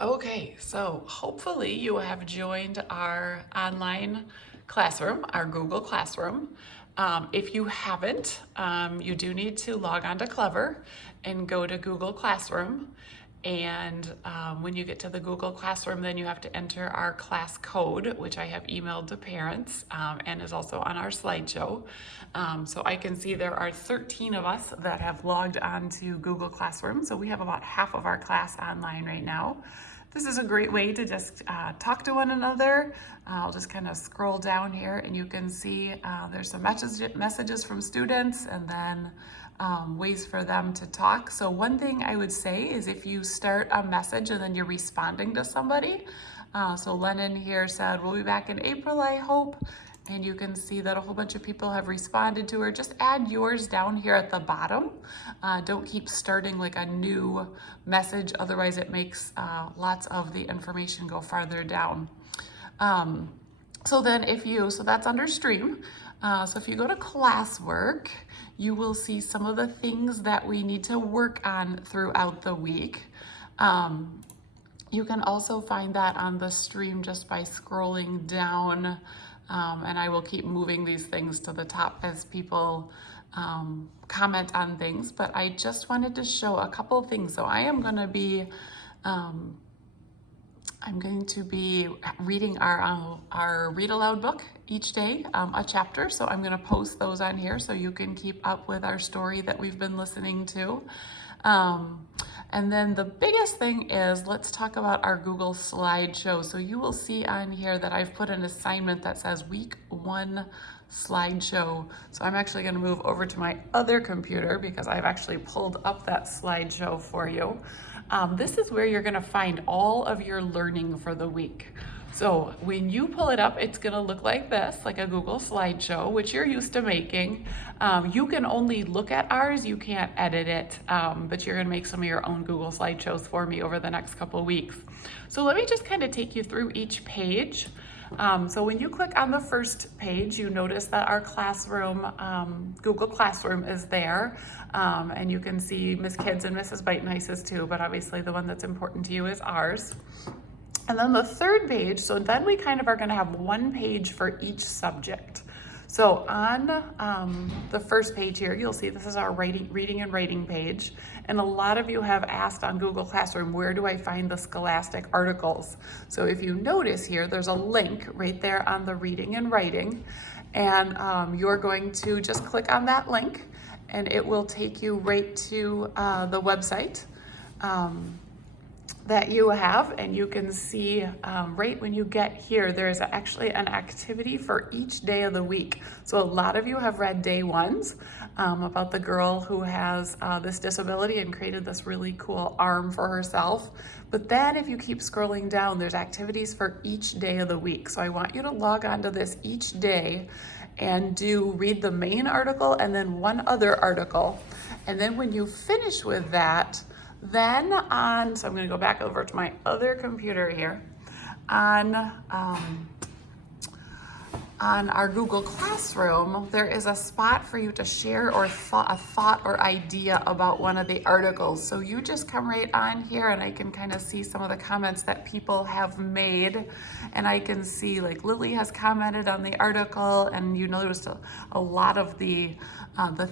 Okay, so hopefully you have joined our online classroom, our Google Classroom. If you haven't, you do need to log on to Clever and go to Google Classroom. And when you get to the Google Classroom, then you have to enter our class code, which I have emailed to parents and is also on our slideshow. So I can see there are 13 of us that have logged on to Google Classroom. So we have about half of our class online right now. This is a great way to just talk to one another. I'll just kind of scroll down here and you can see there's some messages from students and then ways for them to talk. So one thing I would say is if you start a message and then you're responding to somebody. So Lennon here said, we'll be back in April, I hope. And you can see that a whole bunch of people have responded to her. Just add yours down here at the bottom. Don't keep starting like a new message, otherwise it makes lots of the information go farther down. So that's under stream. So if you go to classwork, you will see some of the things that we need to work on throughout the week. You can also find that on the stream just by scrolling down. And I will keep moving these things to the top as people comment on things, but I just wanted to show a couple of things. So I am going to be reading our read aloud book each day, a chapter. So I'm going to post those on here so you can keep up with our story that we've been listening to. And then the biggest thing is, let's talk about our Google slideshow. So you will see on here that I've put an assignment that says week 1 slideshow. So I'm actually going to move over to my other computer because I've actually pulled up that slideshow for you. This is where you're going to find all of your learning for the week. So when you pull it up, it's gonna look like this, like a Google slideshow, which you're used to making. You can only look at ours, you can't edit it, but you're gonna make some of your own Google slideshows for me over the next couple of weeks. So let me just kind of take you through each page. So when you click on the first page, you notice that our classroom, Google Classroom is there. And you can see Miss Kids and Mrs. Bite Nice's too, but obviously the one that's important to you is ours. And then the third page, so then we kind of are gonna have one page for each subject. So on the first page here, you'll see this is our reading and writing page. And a lot of you have asked on Google Classroom, where do I find the Scholastic articles? So if you notice here, there's a link right there on the reading and writing. And you're going to just click on that link and it will take you right to the website. That you have, and you can see right when you get here, there's actually an activity for each day of the week. So a lot of you have read day 1s about the girl who has this disability and created this really cool arm for herself. But then if you keep scrolling down, there's activities for each day of the week. So I want you to log on to this each day and read the main article and then one other article. And then when you finish with that, so I'm going to go back over to my other computer here. On our Google Classroom, there is a spot for you to share a thought or idea about one of the articles. So you just come right on here and I can kind of see some of the comments that people have made. And I can see like Lily has commented on the article, and you noticed a lot of the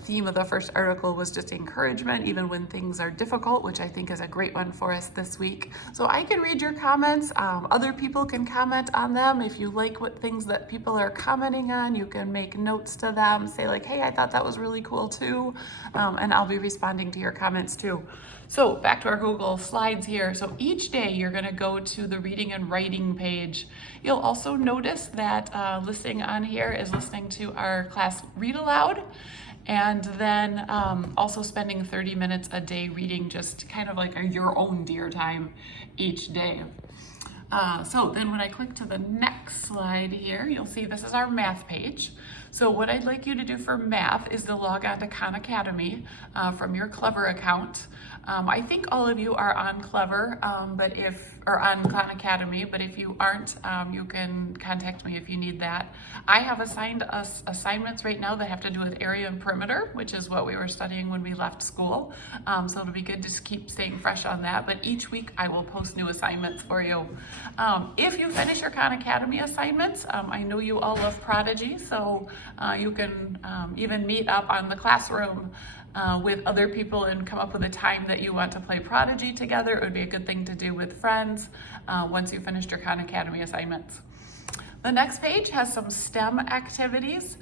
theme of the first article was just encouragement, even when things are difficult, which I think is a great one for us this week. So I can read your comments. Other people can comment on them. If you like what things that people are commenting on, you can make notes to them, say like, hey, I thought that was really cool too. And I'll be responding to your comments too. So back to our Google Slides here. So each day you're gonna go to the reading and writing page. You'll also notice that listing on here is listening to our class read aloud, and then also spending 30 minutes a day reading, just kind of like your own dear time each day. So then when I click to the next slide here, you'll see this is our math page. So what I'd like you to do for math is to log on to Khan Academy from your Clever account. I think all of you are on Clever, or on Khan Academy, but if you aren't, you can contact me if you need that. I have assigned us assignments right now that have to do with area and perimeter, which is what we were studying when we left school. So it'll be good to keep staying fresh on that, but each week I will post new assignments for you. If you finish your Khan Academy assignments, I know you all love Prodigy, so you can even meet up on the classroom with other people and come up with a time that you want to play Prodigy together. It would be a good thing to do with friends once you finished your Khan Academy assignments. The next page has some STEM activities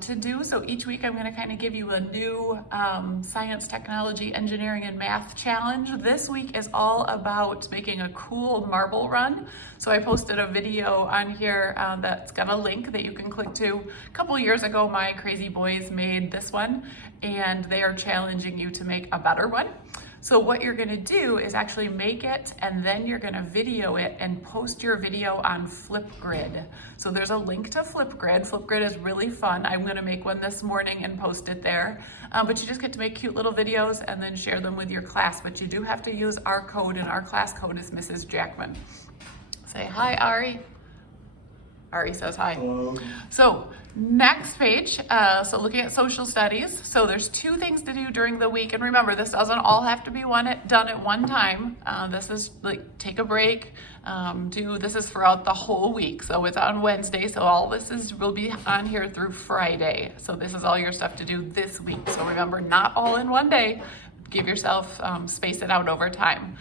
to do. So each week I'm going to kind of give you a new science, technology, engineering, and math challenge. This week is all about making a cool marble run. So I posted a video on here that's got a link that you can click to. A couple years ago, my crazy boys made this one, and they are challenging you to make a better one. So what you're gonna do is actually make it, and then you're gonna video it and post your video on Flipgrid. So there's a link to Flipgrid. Flipgrid is really fun. I'm gonna make one this morning and post it there. But you just get to make cute little videos and then share them with your class. But you do have to use our code, and our class code is Mrs. Jackman. Say hi, Ari. Ari says hi. Hello. So next page, so looking at social studies. So there's 2 things to do during the week. And remember, this doesn't all have to be done at one time. This is like take a break, this is throughout the whole week. So it's on Wednesday. So all this will be on here through Friday. So this is all your stuff to do this week. So remember, not all in one day. Give yourself, space it out over time.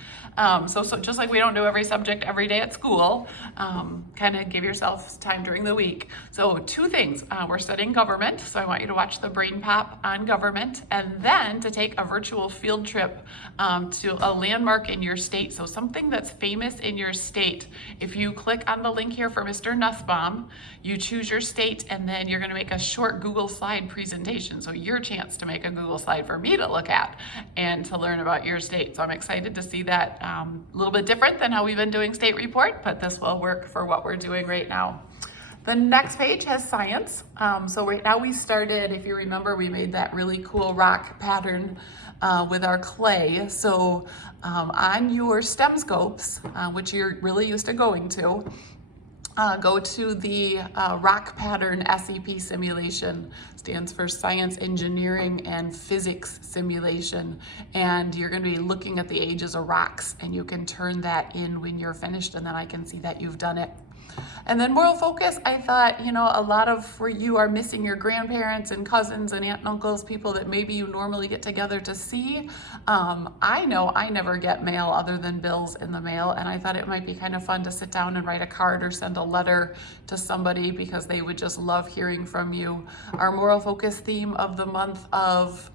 So just like we don't do every subject every day at school, kind of give yourself time during the week. So 2 things, we're studying government, so I want you to watch the Brain Pop on government, and then to take a virtual field trip to a landmark in your state, so something that's famous in your state. If you click on the link here for Mr. Nussbaum, you choose your state, and then you're gonna make a short Google slide presentation, so your chance to make a Google slide for me to look at and to learn about your state. So I'm excited to see that. A little bit different than how we've been doing state report, but this will work for what we're doing right now. The next page has science. So right now we started, if you remember, we made that really cool rock pattern with our clay. So on your STEM scopes, which you're really used to going to, go to the rock pattern SEP simulation. Stands for Science, Engineering, and Physics Simulation. And you're going to be looking at the ages of rocks, and you can turn that in when you're finished, and then I can see that you've done it. And then moral focus, I thought, a lot of for you are missing your grandparents and cousins and aunt and uncles, people that maybe you normally get together to see. I know I never get mail other than bills in the mail, and I thought it might be kind of fun to sit down and write a card or send a letter to somebody because they would just love hearing from you. Our moral focus theme of the month of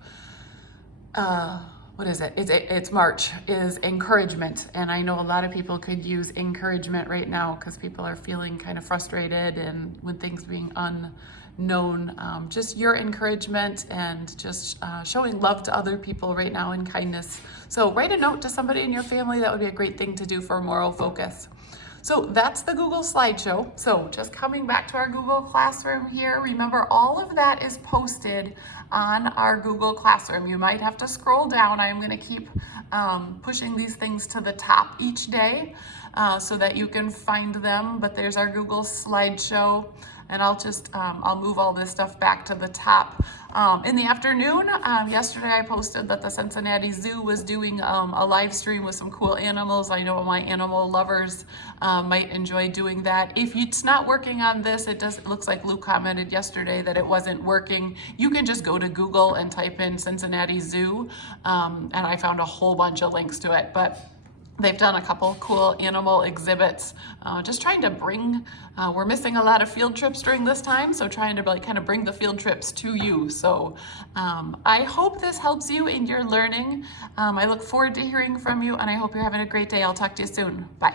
what is it? It's March, is encouragement. And I know a lot of people could use encouragement right now because people are feeling kind of frustrated and with things being unknown. Just your encouragement and just showing love to other people right now and kindness. So write a note to somebody in your family. That would be a great thing to do for moral focus. So that's the Google slideshow. So just coming back to our Google Classroom here, remember all of that is posted on our Google Classroom. You might have to scroll down. I am going to keep pushing these things to the top each day so that you can find them. But there's our Google slideshow. And I'll move all this stuff back to the top. In the afternoon, yesterday I posted that the Cincinnati Zoo was doing a live stream with some cool animals. I know my animal lovers might enjoy doing that. If it's not working on this, it looks like Luke commented yesterday that it wasn't working. You can just go to Google and type in Cincinnati Zoo, and I found a whole bunch of links to it. But they've done a couple cool animal exhibits, just trying to bring, we're missing a lot of field trips during this time, so trying to kind of bring the field trips to you. So I hope this helps you in your learning. I look forward to hearing from you, and I hope you're having a great day. I'll talk to you soon. Bye.